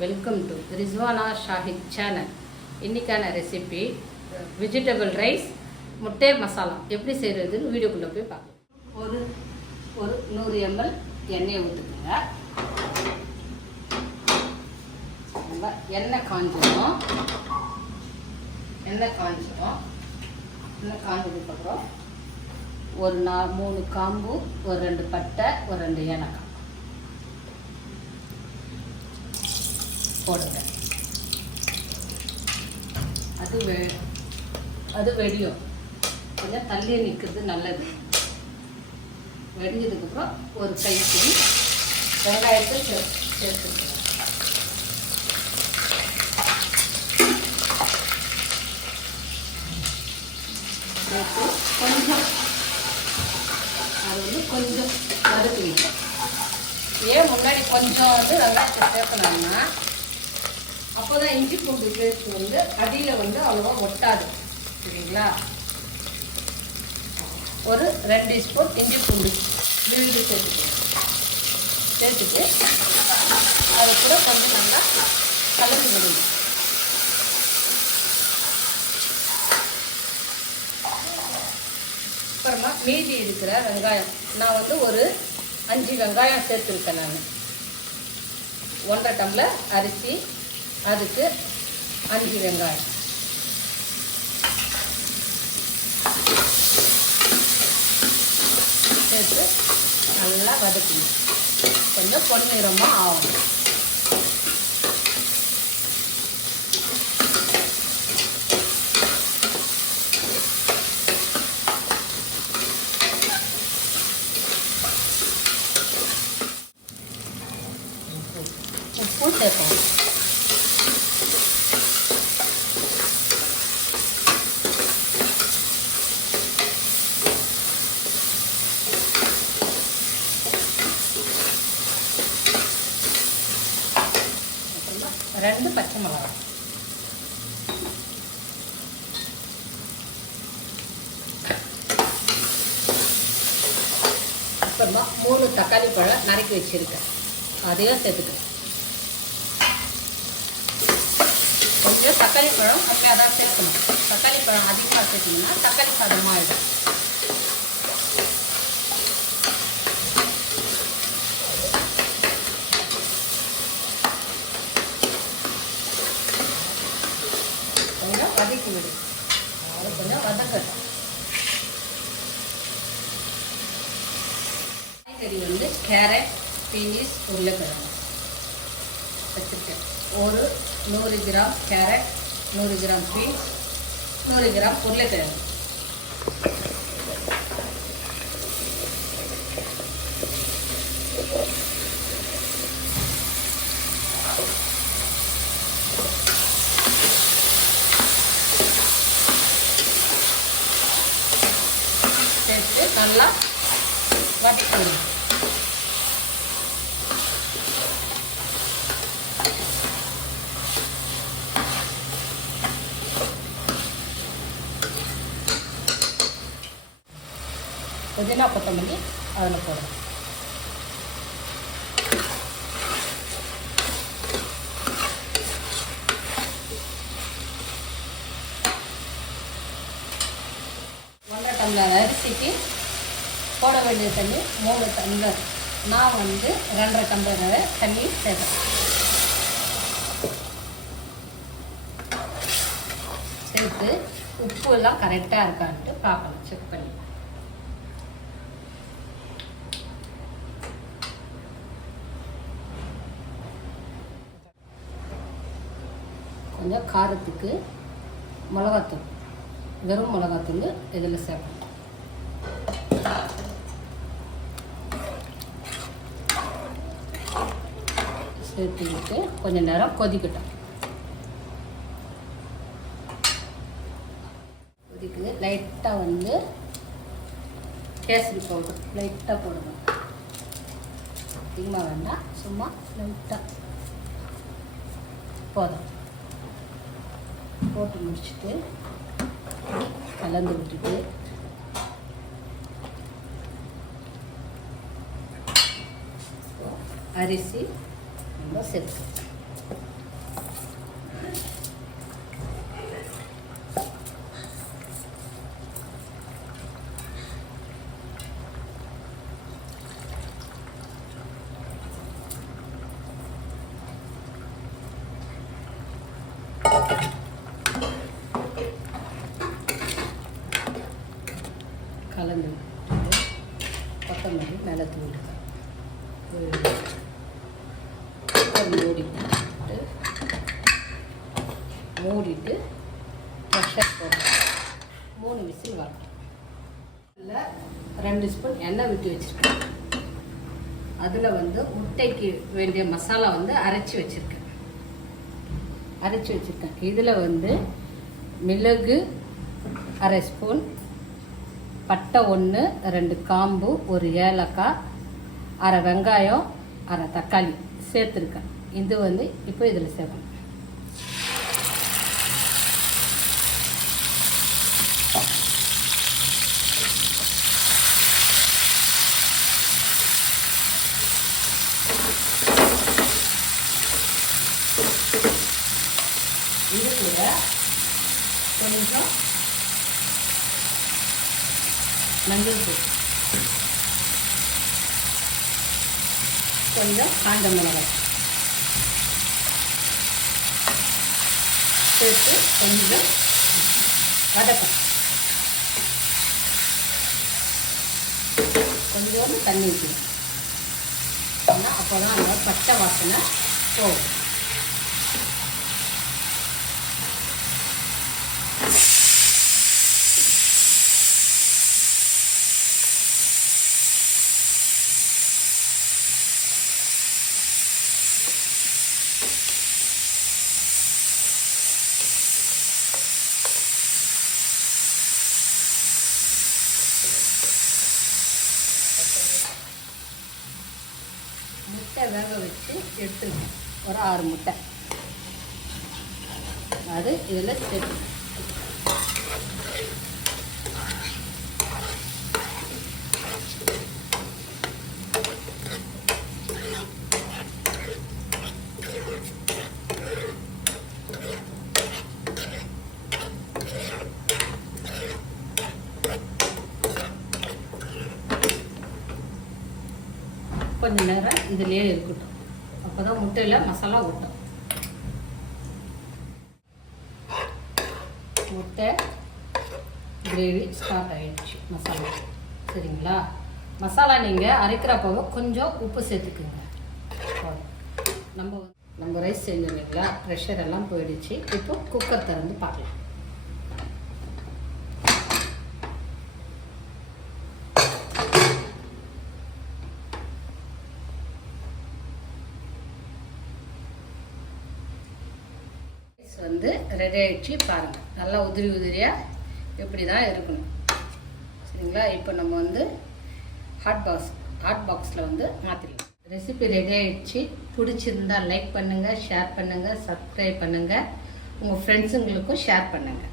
Welcome to Rizwana Shahid channel. இன்றைக்கான recipe vegetable rice முட்டை மசாலா எப்படி செய்கிறதுன்னு வீடியோக்குள்ளே போய் பார்க்கலாம். ஒரு 100 ml எண்ணெயை ஊற்றுக்குங்க. நம்ம எண்ணெய் காஞ்சிடும். எண்ணெய் காஞ்சதுக்கப்புறம் ஒரு 3 காம்பு, ஒரு 2 பட்டை, ஒரு 2 ஏலக்காய் போடுங்க. அது வெடியும். கொஞ்சம் தள்ளி நிற்கிறது நல்லது. வெடிஞ்சதுக்கப்புறம் ஒரு கைப்பிடி வெங்காயத்தை சேர்த்துக்கலாம். சேர்த்து கொஞ்சம் கொஞ்சம் வதக்குங்க. ஏன் முன்னாடி கொஞ்சம் வெங்காயத்தை சேர்க்கணும்னா அப்போ தான் இஞ்சி பூண்டு பேஸ்ட் அடியில் அவ்வளோவா ஒட்டாது. சரிங்களா? ஒரு 2 டீஸ்பூன் இஞ்சி பூண்டு விழுது சேர்த்துட்டு அது கூட கொஞ்சம் நல்லா கலந்து விடுங்க. அப்புறமா மீதி இருக்கிற வெங்காயம் நான் ஒரு 5 வெங்காயம் சேர்த்துருக்கேன். நான் 1.5 டம்ளர் அரிசி, அதுக்கு 5 வெங்காயம் சேர்த்து நல்லா வதக்கணும். கொஞ்சம் பொன்னிறமாக ஆகும். உப்பு சேர்ப்போம். ரெண்டு பச்சை மிளகாய், அப்புறமா 3 தக்காளி பழம் நறுக்கி வச்சிருக்கேன், அதையும் சேர்த்துக்கிறேன். கொஞ்சம் தக்காளி பழம் அப்படியே அதான் சேர்க்கணும். தக்காளி பழம் அதிகமாக சேர்த்திங்கன்னா தக்காளி சாதமாக ஆகிடும். கொஞ்சம் வதக்கி விடு. அது கொஞ்சம் வதக்கட்டும். காய்கறி கேரட், பீன்ஸ், உருளைக்கிழங்கு வச்சுருக்கேன். ஒரு 100 gram carrot, 100 gram beans, 100 gram உருளைக்கிழங்கு. சேர்த்து நல்லா வதக்கிடுங்க. புதினா கொத்தமல்லி அதில் போடுறோம். டம்ளர் அரிசிக்கு போட வேண்டிய தண்ணி 3 டம்ளர். நான் 2.5 டம்ளர் தண்ணி சேர்த்தேன். சேர்த்து உப்பு எல்லாம் கரெக்டாக இருக்கான்ட்டு பார்க்கணும், செக் பண்ணி. கொஞ்சம் காரத்துக்கு மிளகாத்தூள், வெறும் மிளகாத்தூள் இதில் சேர்க்கணும். சேர்த்துக்கிட்டு கொஞ்சம் நேரம் கொதிக்கட்டும். கொதிக்குது. லைட்டாக கேசரி பவுடர் லைட்டாக போடணும். அதிகமாக வேண்டாம், சும்மா லைட்டாக போதும். போட்டு முடிச்சுட்டு கலந்து விட்டுட்டு அரிசி நம்ம சேர்த்து மூடிட்டு ப்ரெஷர் போட்டு 3 விசில் வரட்டும். இல்லை 2 ஸ்பூன் எண்ணெய் விட்டு வச்சுருக்கேன். அதில் வந்து முட்டைக்கு வேண்டிய மசாலா வந்து அரைச்சி வச்சுருக்கேன். இதில் வந்து மிளகு 1/2 ஸ்பூன், பட்டை 1, 2 காம்பு, 1 ஏலக்காய், 1/2 வெங்காயம், 1/2 தக்காளி சேர்த்துருக்கேன். இது வந்து இப்போ இதில் சேர்க்கணும். இது கூட கொஞ்சம் மஞ்சள் தூள், கொஞ்சம் காஞ்ச மிளகாய் சேர்த்து கொஞ்சம் வதக்கும். கொஞ்சோண்டு தண்ணி ஊற்றணும். அப்போ தான் அந்த பச்சை வாசனை போகும். முட்டை வேக வச்சு எடுத்துக்கணும். ஒரு 6 முட்டை அது இதில் சேர்த்து கொஞ்சம் நேரம் இதிலே இருக்கட்டும். அப்போ தான் முட்டையில் மசாலா ஊட்டும். முட்டை கிரேவி ஸ்டார்ட் ஆகிடுச்சு. மசாலா சரிங்களா? மசாலா நீங்கள் அரைக்கிறப்போ கொஞ்சம் உப்பு சேர்த்துக்குங்க. நம்ம ரைஸ் செஞ்சோம் இல்லைங்களா? ப்ரெஷர் எல்லாம் போயிடுச்சு. இப்போ குக்கர் திறந்து பார்க்கலாம். வந்து ரெடி ஆகிடுச்சு பாருங்கள். நல்லா உதிரியாக இப்படி தான் இருக்கணும் சரிங்களா? இப்போ நம்ம வந்து ஹாட் பாக்ஸில் வந்து மாற்றிடலாம். ரெசிபி ரெடி ஆகிடுச்சு. பிடிச்சிருந்தால் லைக் பண்ணுங்கள், ஷேர் பண்ணுங்கள், சப்ஸ்கிரைப் பண்ணுங்கள், உங்கள் ஃப்ரெண்ட்ஸுங்களுக்கும் ஷேர் பண்ணுங்கள்.